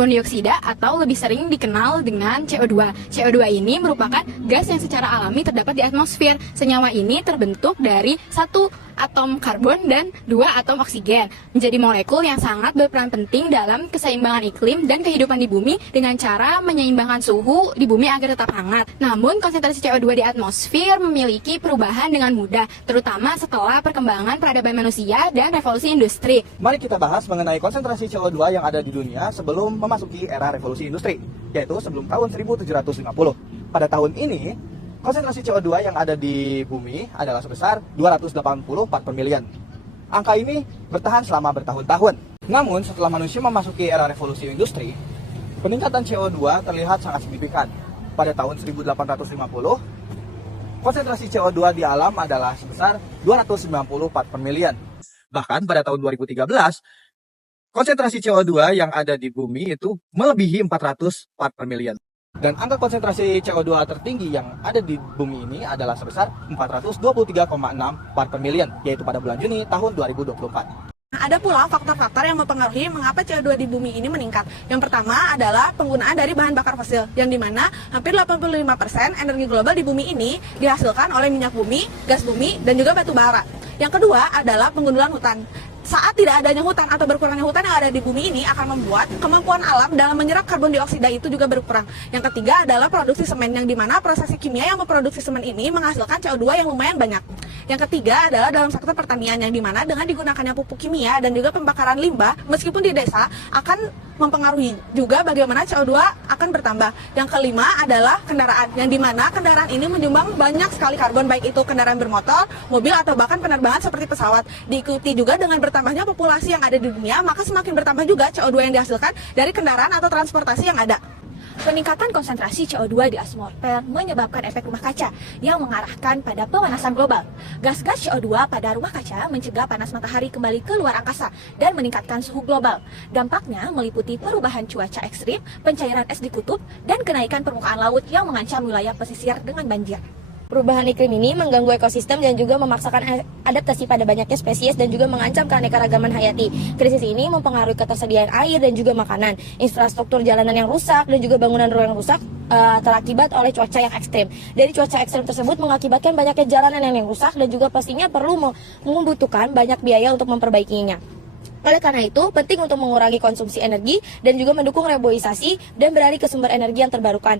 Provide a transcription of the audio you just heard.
karbon dioksida atau lebih sering dikenal dengan CO2. CO2 ini merupakan gas yang secara alami terdapat di atmosfer. Senyawa ini terbentuk dari satu atom karbon dan dua atom oksigen, menjadi molekul yang sangat berperan penting dalam keseimbangan iklim dan kehidupan di bumi dengan cara menyeimbangkan suhu di bumi agar tetap hangat. Namun, konsentrasi CO2 di atmosfer memiliki perubahan dengan mudah, terutama setelah perkembangan peradaban manusia dan revolusi industri. Mari kita bahas mengenai konsentrasi CO2 yang ada di dunia sebelum memasuki era revolusi industri, yaitu sebelum tahun 1750. Pada tahun ini, konsentrasi CO2 yang ada di bumi adalah sebesar 284 part per million. Angka ini bertahan selama bertahun-tahun. Namun, setelah manusia memasuki era revolusi industri, peningkatan CO2 terlihat sangat signifikan. Pada tahun 1850, konsentrasi CO2 di alam adalah sebesar 290 part per million. Bahkan pada tahun 2013, konsentrasi CO2 yang ada di bumi itu melebihi 400 part per million. Dan angka konsentrasi CO2 tertinggi yang ada di bumi ini adalah sebesar 423,6 part per million, yaitu pada bulan Juni tahun 2024. Ada pula faktor-faktor yang mempengaruhi mengapa CO2 di bumi ini meningkat. Yang pertama adalah penggunaan dari bahan bakar fosil, yang dimana hampir 85% energi global di bumi ini dihasilkan oleh minyak bumi, gas bumi, dan juga batu bara. Yang kedua adalah penggundulan hutan. Saat tidak adanya hutan atau berkurangnya hutan yang ada di bumi ini akan membuat kemampuan alam dalam menyerap karbon dioksida itu juga berkurang. Yang ketiga adalah produksi semen, yang dimana prosesi kimia yang memproduksi semen ini menghasilkan CO2 yang lumayan banyak. Yang ketiga adalah dalam sektor pertanian, yang dimana dengan digunakannya pupuk kimia dan juga pembakaran limbah, meskipun di desa akan mempengaruhi juga bagaimana CO2 akan bertambah. Yang kelima adalah kendaraan, yang dimana kendaraan ini menyumbang banyak sekali karbon, baik itu kendaraan bermotor, mobil, atau bahkan penerbangan seperti pesawat. Diikuti juga dengan bertambahnya populasi yang ada di dunia, maka semakin bertambah juga CO2 yang dihasilkan dari kendaraan atau transportasi yang ada. Peningkatan konsentrasi CO2 di atmosfer menyebabkan efek rumah kaca yang mengarahkan pada pemanasan global. Gas-gas CO2 pada rumah kaca mencegah panas matahari kembali ke luar angkasa dan meningkatkan suhu global. Dampaknya meliputi perubahan cuaca ekstrim, pencairan es di kutub, dan kenaikan permukaan laut yang mengancam wilayah pesisir dengan banjir. Perubahan iklim ini mengganggu ekosistem dan juga memaksakan adaptasi pada banyaknya spesies dan juga mengancam keanekaragaman hayati. Krisis ini mempengaruhi ketersediaan air dan juga makanan, infrastruktur jalanan yang rusak, dan juga bangunan rumah yang rusak terakibat oleh cuaca yang ekstrim. Dari cuaca ekstrim tersebut mengakibatkan banyaknya jalanan yang rusak dan juga pastinya perlu membutuhkan banyak biaya untuk memperbaikinya. Oleh karena itu, penting untuk mengurangi konsumsi energi dan juga mendukung reboisasi dan beralih ke sumber energi yang terbarukan.